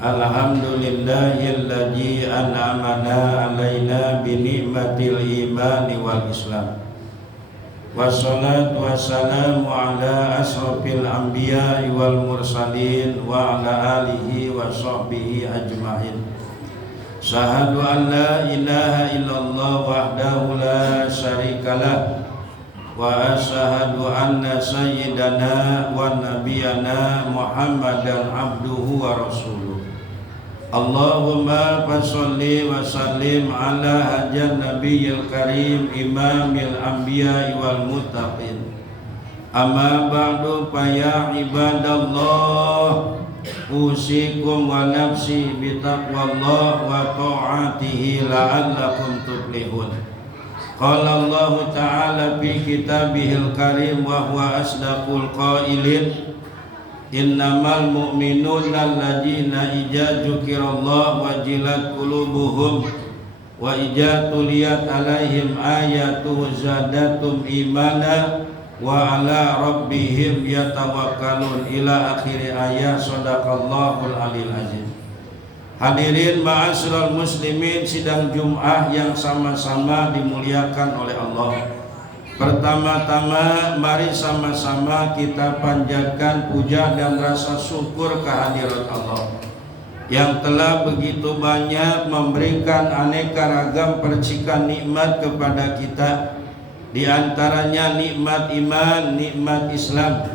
Alhamdulillahilladzi an'amana alaina bi ni'matil imani wal islam. Wassalatu wassalamu ala asrofil anbiya'i wal mursalin wa ala alihi wa sahbihi ajma'in. Syahadu an la ilaha illallah wahdahu la syarikalah wa asyhadu anna sayyidana wa nabiyana Muhammadan abduhu wa rasuluh. Allahumma fasholli wa sallim ala hajan nabiyil karim imamil anbiya wal muttaqin. Amma ba'du fa ya ibadallah, usikum wa nafsi bi taqwallah wa ta'atihi la'allakum tuflihun. Qala Allah ta'ala fi kitabihil karim wa huwa asdaqul qailin. Innamal mu'minuna alladzina idza dzukirallahu wajilat qulubuhum wa idza tuliyat alaihim ayatuhu zadatum imana wa ala rabbihim yatawakkalun ila akhir ayat. Shadaqallahul aliyil azim. Hadirin ma'asyiral muslimin, sidang Jum'ah yang sama-sama dimuliakan oleh Allah. Pertama-tama mari sama-sama kita panjatkan puja dan rasa syukur kehadirat Allah yang telah begitu banyak memberikan aneka ragam percikan nikmat kepada kita. Di antaranya nikmat iman, nikmat Islam,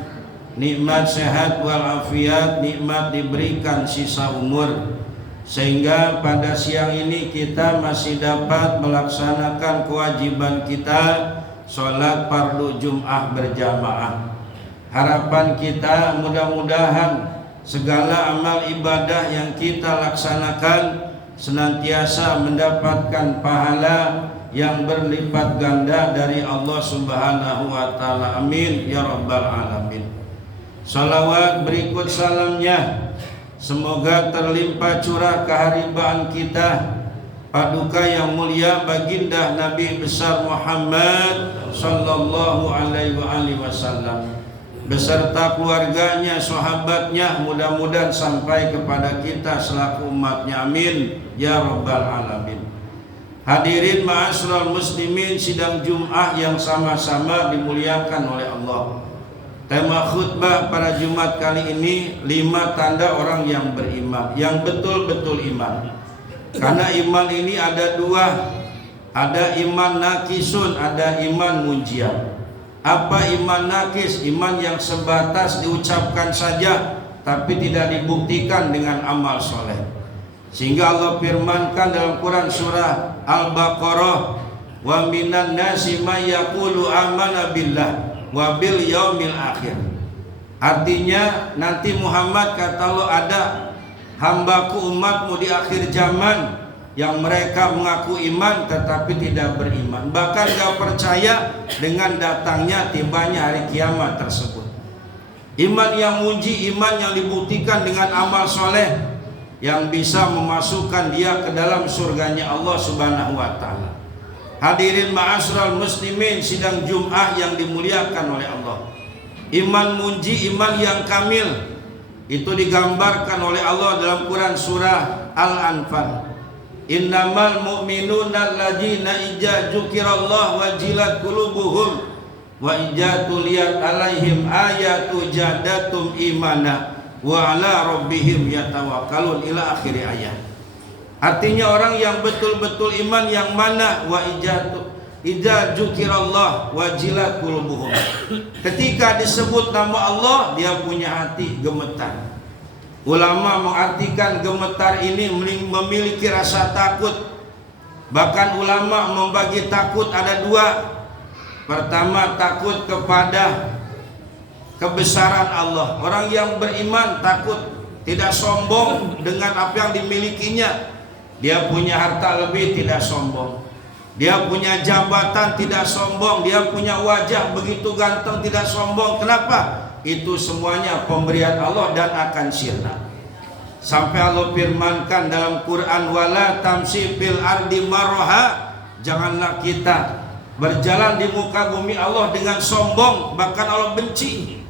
nikmat sehat walafiat, nikmat diberikan sisa umur, sehingga pada siang ini kita masih dapat melaksanakan kewajiban kita, sholat fardu Jum'ah berjamaah. Harapan kita mudah-mudahan segala amal ibadah yang kita laksanakan senantiasa mendapatkan pahala yang berlipat ganda dari Allah Subhanahu wa ta'ala. Amin ya rabbal alamin. Salawat berikut salamnya semoga terlimpah curah keharibaan kita, paduka yang mulia baginda Nabi besar Muhammad sallallahu alaihi wasallam beserta keluarganya, sahabatnya, mudah-mudahan sampai kepada kita selaku umatnya. Amin ya rabbal alamin. Hadirin ma'asyiral muslimin, sidang Jum'ah yang sama-sama dimuliakan oleh Allah. Tema khutbah pada Jumat kali ini 5 tanda orang yang beriman, yang betul-betul iman. Karena iman ini ada 2, ada iman nakisun, ada iman munjiat. Apa iman nakis? Iman yang sebatas diucapkan saja tapi tidak dibuktikan dengan amal soleh. Sehingga Allah firmankan dalam Quran surah Al-Baqarah, wa minan nasi may yaqulu amana billah wa bil yaumil akhir. Artinya nanti Muhammad kata Allah, ada hambaku umatmu di akhir zaman yang mereka mengaku iman tetapi tidak beriman, bahkan gak percaya dengan datangnya tibanya hari kiamat tersebut. Iman yang muji, iman yang dibuktikan dengan amal soleh yang bisa memasukkan dia ke dalam surganya Allah Subhanahu wa ta'ala. Hadirin ma'asyiral muslimin, sidang Jum'ah yang dimuliakan oleh Allah. Iman muji, iman yang kamil, itu digambarkan oleh Allah dalam Quran surah Al-Anfal. Innamal mu'minuna alladzina idza dzukirallahu wajilat qulubuhum wa idza tuliyat alaihim ayatu zadatum imana wa ala rabbihim yatawakkalun ila akhir ayat. Artinya orang yang betul-betul iman yang mana? Wa idza dzukirallahu wajilat qulubuhum. Ketika disebut nama Allah, dia punya hati gemetar. Ulama mengartikan gemetar ini memiliki rasa takut. Bahkan ulama membagi takut ada 2. Pertama, takut kepada kebesaran Allah. Orang yang beriman takut, tidak sombong dengan apa yang dimilikinya. Dia punya harta lebih, tidak sombong. Dia punya jabatan, tidak sombong. Dia punya wajah begitu ganteng, tidak sombong. Kenapa? Itu semuanya pemberian Allah dan akan sirna. Sampai Allah firmankan dalam Quran, wala tamsi fil ardi marha, janganlah kita berjalan di muka bumi Allah dengan sombong, bahkan Allah benci.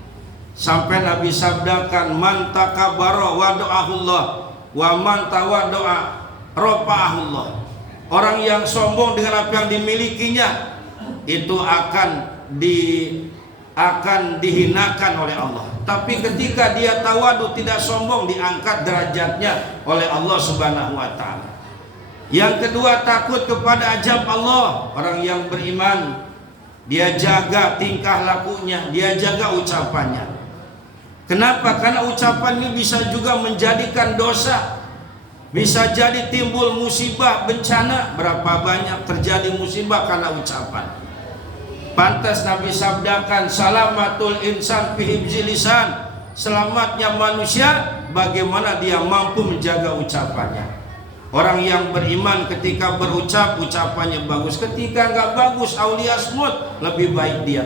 Sampai Nabi sabdakan, man takabara wada'ahullah wa man tawadda'a rafa'ahullah. Orang yang sombong dengan apa yang dimilikinya itu akan dihinakan oleh Allah. Tapi ketika dia tawadu, tidak sombong, diangkat derajatnya oleh Allah Subhanahu wa taala. Yang kedua, takut kepada azab Allah. Orang yang beriman, dia jaga tingkah lakunya, dia jaga ucapannya. Kenapa? Karena ucapan ini bisa juga menjadikan dosa, bisa jadi timbul musibah, bencana. Berapa banyak terjadi musibah karena ucapan. Pantas Nabi sabdakan, salamatul insan fi hifzi lisan. Selamatnya manusia bagaimana dia mampu menjaga ucapannya. Orang yang beriman ketika berucap, ucapannya bagus. Ketika enggak bagus, aulia smut, lebih baik dia.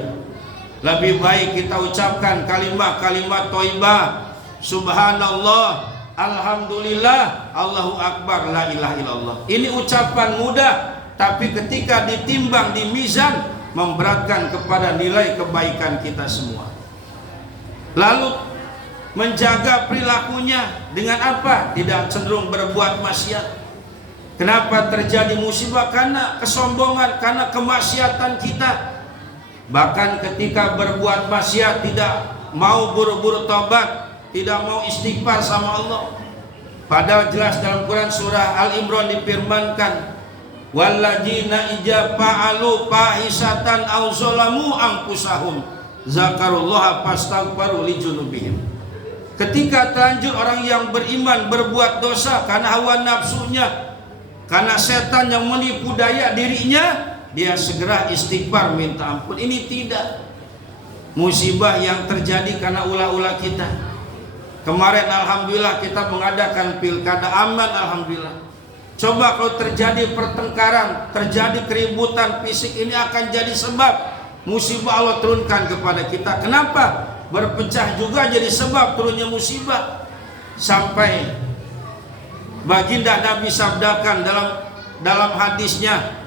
Lebih baik kita ucapkan kalimat-kalimat thayyibah, subhanallah, alhamdulillah, Allahu akbar, la ilaha illallah. Ini ucapan mudah, tapi ketika ditimbang di mizan, memberatkan kepada nilai kebaikan kita semua. Lalu menjaga perilakunya dengan apa? Tidak cenderung berbuat maksiat. Kenapa terjadi musibah? Karena kesombongan, karena kemaksiatan kita. Bahkan ketika berbuat maksiat tidak mau buru-buru tobat, tidak mau istighfar sama Allah. Padahal jelas dalam Quran surah Al-Imran difirmankan, walladzina idza fa'alu fahisatan aw zalamu anfusahum zakarullaha fastaghfiru li dzunubihim. Ketika terlanjur orang yang beriman berbuat dosa karena hawa nafsunya, karena setan yang menipu daya dirinya, dia segera istighfar minta ampun. Ini tidak musibah yang terjadi karena ulah-ulah kita. Kemarin alhamdulillah kita mengadakan pilkada aman, alhamdulillah. Coba kalau terjadi pertengkaran, terjadi keributan fisik, ini akan jadi sebab musibah Allah turunkan kepada kita. Kenapa? Berpecah juga jadi sebab turunnya musibah. Sampai baginda Nabi sabdakan dalam hadisnya,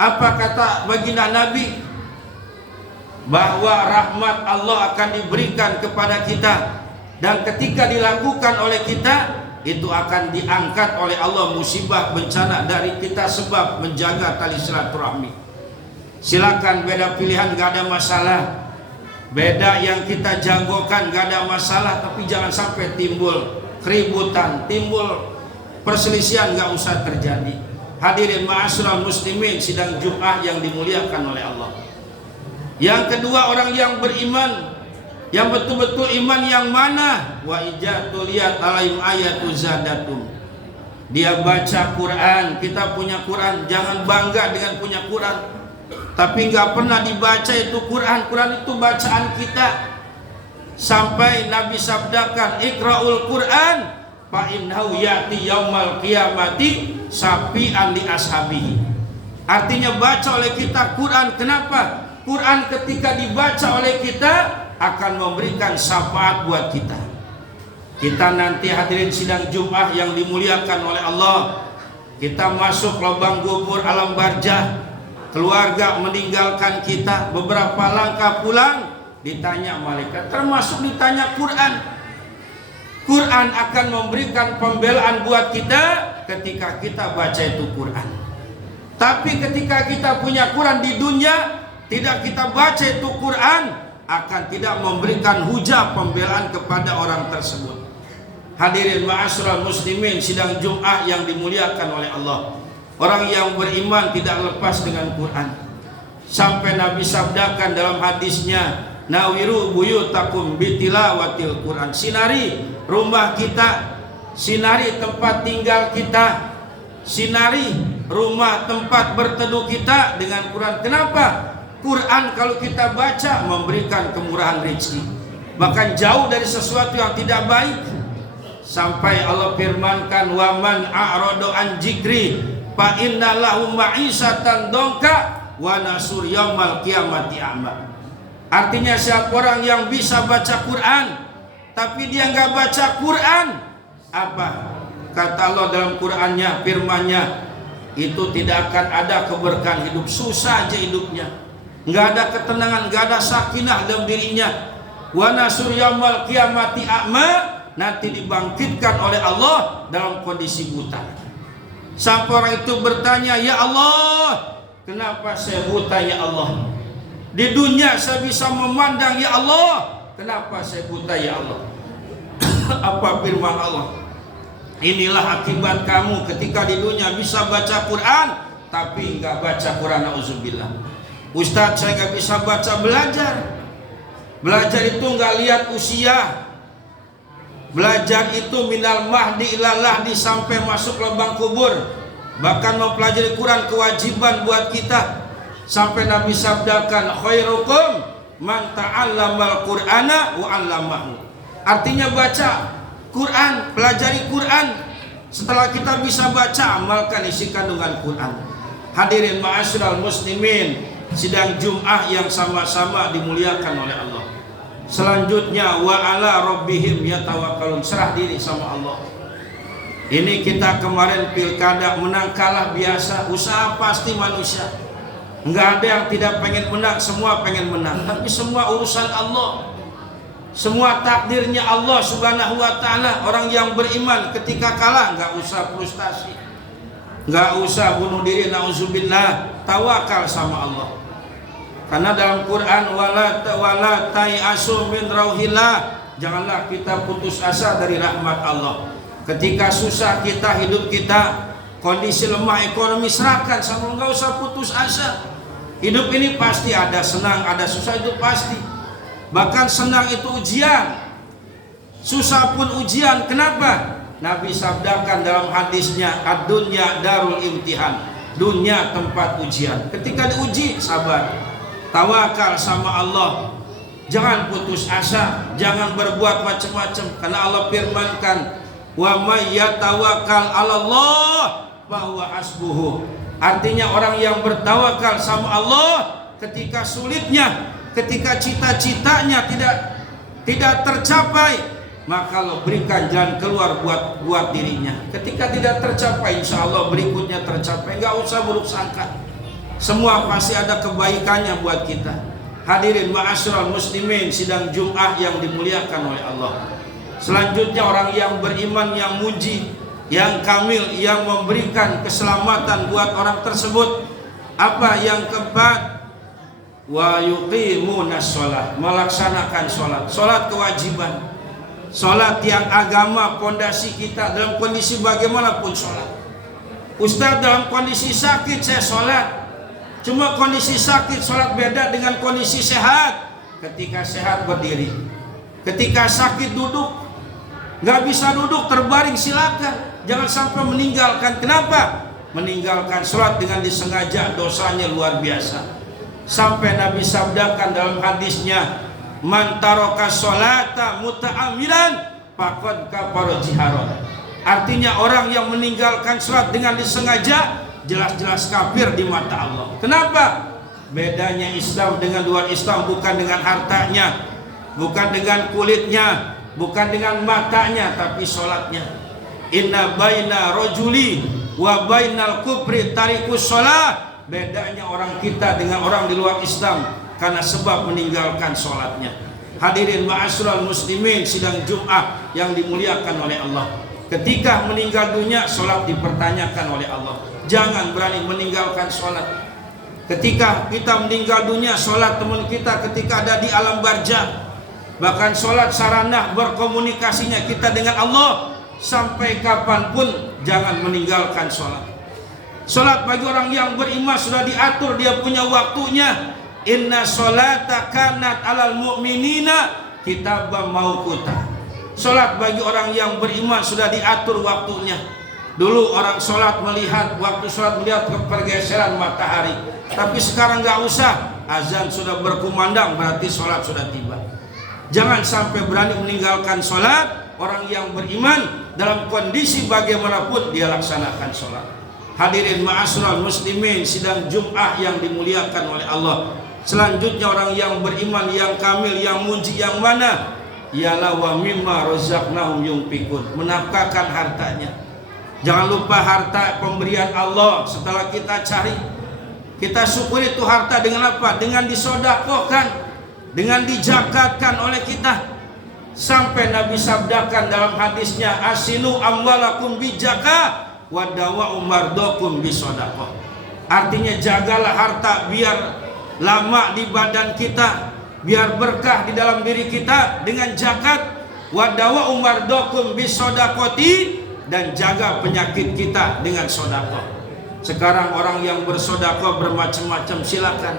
apa kata baginda Nabi? Bahwa rahmat Allah akan diberikan kepada kita, dan ketika dilakukan oleh kita, itu akan diangkat oleh Allah musibah bencana dari kita sebab menjaga tali silaturahmi. Silakan beda pilihan, gak ada masalah. Beda yang kita jagokan, gak ada masalah. Tapi jangan sampai timbul keributan, timbul perselisihan, gak usah terjadi. Hadirin ma'asyiral muslimin sidang Jumat yang dimuliakan oleh Allah. Yang kedua, orang yang beriman, yang betul-betul iman yang mana? Wa ijatuliyat alaihim ayatu zadatum. Dia baca Quran, kita punya Quran, jangan bangga dengan punya Quran, tapi nggak pernah dibaca itu Quran. Quran itu bacaan kita. Sampai Nabi sabdakan, iqra'ul Quran fa innahu ya'ti yaumal qiyamati safi'an li ashabihi. Artinya baca oleh kita Quran. Kenapa? Quran ketika dibaca oleh kita akan memberikan syafaat buat kita. Kita nanti hadirin sidang Jumat yang dimuliakan oleh Allah, kita masuk lubang kubur alam barzah, keluarga meninggalkan kita, beberapa langkah pulang ditanya malaikat, termasuk ditanya Quran. Quran akan memberikan pembelaan buat kita ketika kita baca itu Quran. Tapi ketika kita punya Quran di dunia, tidak kita baca itu Quran, akan tidak memberikan hujah pembelaan kepada orang tersebut. Hadirin ma'asyiral muslimin sidang Jumat yang dimuliakan oleh Allah. Orang yang beriman tidak lepas dengan Quran. Sampai Nabi sabdakan dalam hadisnya, nawiru buyutakum bitilawatil Quran. Sinari rumah kita, sinari tempat tinggal kita, sinari rumah tempat berteduh kita dengan Quran. Kenapa? Quran kalau kita baca memberikan kemurahan rezeki, bahkan jauh dari sesuatu yang tidak baik. Sampai Allah firmankan, waman a'radu an dzikri fa inna lahu ma'isatan dongka wa nasur yaumal qiyamati a'ma. Artinya siapa orang yang bisa baca Quran tapi dia nggak baca Quran, apa kata Allah dalam Qurannya, firmannya, itu tidak akan ada keberkahan hidup, susah aja hidupnya, nggak ada ketenangan, nggak ada sakinah dalam dirinya. wa nasur yaumil qiyamati a'ma, nanti dibangkitkan oleh Allah dalam kondisi buta. Sampai orang itu bertanya, ya Allah, kenapa saya buta ya Allah? Di dunia saya bisa memandang ya Allah, kenapa saya buta ya Allah? Apa firman Allah? Inilah akibat kamu ketika di dunia bisa baca Quran tapi nggak baca Quran, nauzubillah. Ustadz, saya nggak bisa baca, belajar itu nggak lihat usia. Belajar itu minal mahdi ilal lahdi, sampai masuk lubang kubur. Bahkan mempelajari Quran kewajiban buat kita. Sampai Nabi sabdakan, khairukum man ta'allamal Qur'ana wa 'allamahu. Artinya baca Quran, pelajari Quran. Setelah kita bisa baca, amalkan isi kandungan Quran. Hadirin ma'asyiral muslimin, sidang Jum'ah yang sama-sama dimuliakan oleh Allah. Selanjutnya wa ala rabbihim yatawakkalun, serah diri sama Allah. Ini kita kemarin pilkada menang kalah biasa, usaha pasti manusia. Enggak ada yang tidak pengen menang, semua pengen menang. Tapi semua urusan Allah. Semua takdirnya Allah Subhanahu wa taala. Orang yang beriman ketika kalah enggak usah frustasi. Enggak usah bunuh diri, nauzubillah. Tawakal sama Allah. Karena dalam Quran wala tayasu min rauhillah, janganlah kita putus asa dari rahmat Allah. Ketika susah kita, hidup kita kondisi lemah ekonomi, serahkan sama, enggak usah putus asa. Hidup ini pasti ada senang, ada susah, itu pasti. Bahkan senang itu ujian, susah pun ujian. Kenapa? Nabi sabdakan dalam hadisnya, ad-dunya darul imtihan, dunia tempat ujian. Ketika diuji, sabar. Tawakal sama Allah, jangan putus asa, jangan berbuat macam-macam, karena Allah firmankan, wa may yatawakkal 'alallah fa huwa hasbuhu. Artinya orang yang bertawakal sama Allah ketika sulitnya, ketika cita-citanya tidak tercapai, maka Allah berikan jalan keluar buat dirinya. Ketika tidak tercapai, insya Allah berikutnya tercapai. Enggak usah buruk sangka. Semua pasti ada kebaikannya buat kita. Hadirin ma'asyiral muslimin, sidang Jum'ah yang dimuliakan oleh Allah. Selanjutnya orang yang beriman, yang muji, yang kamil, yang memberikan keselamatan buat orang tersebut. Apa yang keempat? Wa yuqimunas shalah, melaksanakan sholat. Sholat kewajiban. Sholat yang agama pondasi kita, dalam kondisi bagaimanapun sholat. Ustaz, dalam kondisi sakit saya sholat. Cuma kondisi sakit sholat beda dengan kondisi sehat. Ketika sehat berdiri, ketika sakit duduk. Gak bisa duduk, terbaring, silakan. Jangan sampai meninggalkan. Kenapa? Meninggalkan sholat dengan disengaja, dosanya luar biasa. Sampai Nabi sabdakan dalam hadisnya, man taraka sholata muta'amilan faqad kafara jiharon. Artinya orang yang meninggalkan sholat dengan disengaja, jelas-jelas kafir di mata Allah. Kenapa? Bedanya Islam dengan luar Islam bukan dengan hartanya, bukan dengan kulitnya, bukan dengan matanya, tapi sholatnya. Inna baina rajuli wa bainal kufri tarikus sholat. Bedanya orang kita dengan orang di luar Islam karena sebab meninggalkan sholatnya. Hadirin ma'asyiral muslimin, sidang Jum'ah yang dimuliakan oleh Allah. Ketika meninggal dunia, sholat dipertanyakan oleh Allah. Jangan berani meninggalkan sholat. Ketika kita meninggal dunia, sholat teman kita ketika ada di alam barzakh. Bahkan sholat sarana berkomunikasinya kita dengan Allah. Sampai kapanpun jangan meninggalkan sholat. Sholat bagi orang yang beriman sudah diatur, dia punya waktunya. Inna sholata kanat alal mu'minina kitaban mauquta. Sholat bagi orang yang beriman sudah diatur waktunya. Dulu orang sholat melihat, waktu sholat melihat pergeseran matahari. Tapi sekarang gak usah, azan sudah berkumandang, berarti sholat sudah tiba. Jangan sampai berani meninggalkan sholat. Orang yang beriman dalam kondisi bagaimanapun dia laksanakan sholat. Hadirin ma'asyiral muslimin, sidang Jum'ah yang dimuliakan oleh Allah. Selanjutnya orang yang beriman, yang kamil, yang muji, yang mana? Ialah wa mimma razaqnahum yunfikun, menafkahkan hartanya. Jangan lupa harta pemberian Allah. Setelah kita cari, kita syukuri itu harta dengan apa? Dengan disedekahkan. dengan dijakatkan oleh kita. Sampai Nabi sabdakan dalam hadisnya, asinu amwalakum bijaka wa dawa'u mardakum bisodaqah. Artinya jagalah harta biar lama di badan kita, biar berkah di dalam diri kita dengan zakat. Wa dawa'u mardakum bisodaqati, dan jaga penyakit kita dengan sedekah. Sekarang orang yang bersedekah bermacam-macam, silakan.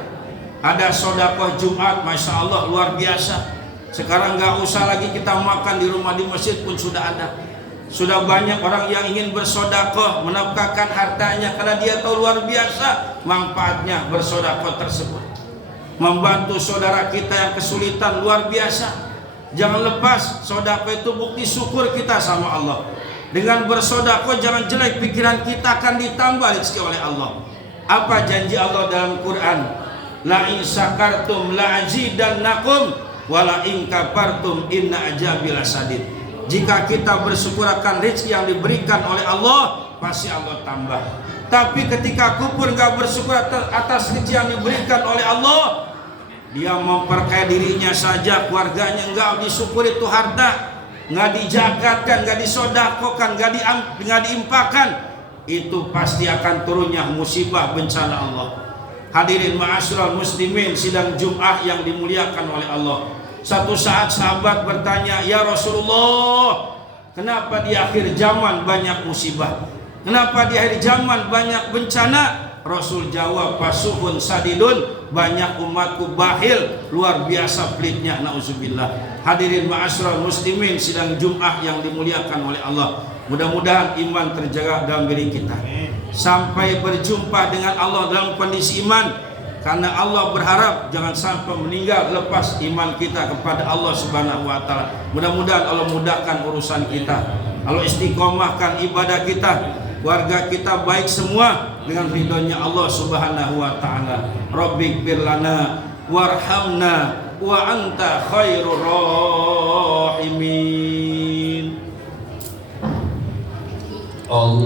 Ada sedekah Jumat, masya Allah luar biasa. Sekarang nggak usah lagi kita makan di rumah, di masjid pun sudah ada. Sudah banyak orang yang ingin bersedekah, menafkahkan hartanya karena dia tahu luar biasa manfaatnya bersedekah tersebut. Membantu saudara kita yang kesulitan luar biasa. Jangan lepas, sedekah itu bukti syukur kita sama Allah. Dengan bersedekah jangan jelek pikiran kita, akan ditambah rezeki oleh Allah. Apa janji Allah dalam Quran? La in syakartum la azidannakum wa la in kafartum inna azabi lasadid. Jika kita bersyukur akan rezeki yang diberikan oleh Allah, pasti Allah tambah. Tapi ketika kufur enggak bersyukur atas rezeki yang diberikan oleh Allah, dia memperkaya dirinya saja, keluarganya enggak disyukuri itu harta, nggak dijakatkan, nggak disodakokan, nggak diimpakan, itu pasti akan turunnya musibah bencana Allah. Hadirin ma'asyiral muslimin, sidang Jum'ah yang dimuliakan oleh Allah. Satu saat sahabat bertanya, ya Rasulullah, kenapa di akhir zaman banyak musibah? Kenapa di akhir zaman banyak bencana? Rasul jawab, fasuhun sadidun, banyak umatku bakhil, luar biasa pelitnya, na'udzubillah. Hadirin ma'asyiral muslimin, sidang Jum'ah yang dimuliakan oleh Allah. Mudah-mudahan iman terjaga dalam diri kita sampai berjumpa dengan Allah dalam kondisi iman, karena Allah berharap jangan sampai meninggal lepas iman kita kepada Allah Subhanahu wa taala. Mudah-mudahan Allah mudahkan urusan kita, Allah istiqomahkan ibadah kita, warga kita baik semua dengan ridhonya Allah Subhanahu wa taala. Rabbighfir lana warhamna wa anta khairur rahimin. Allah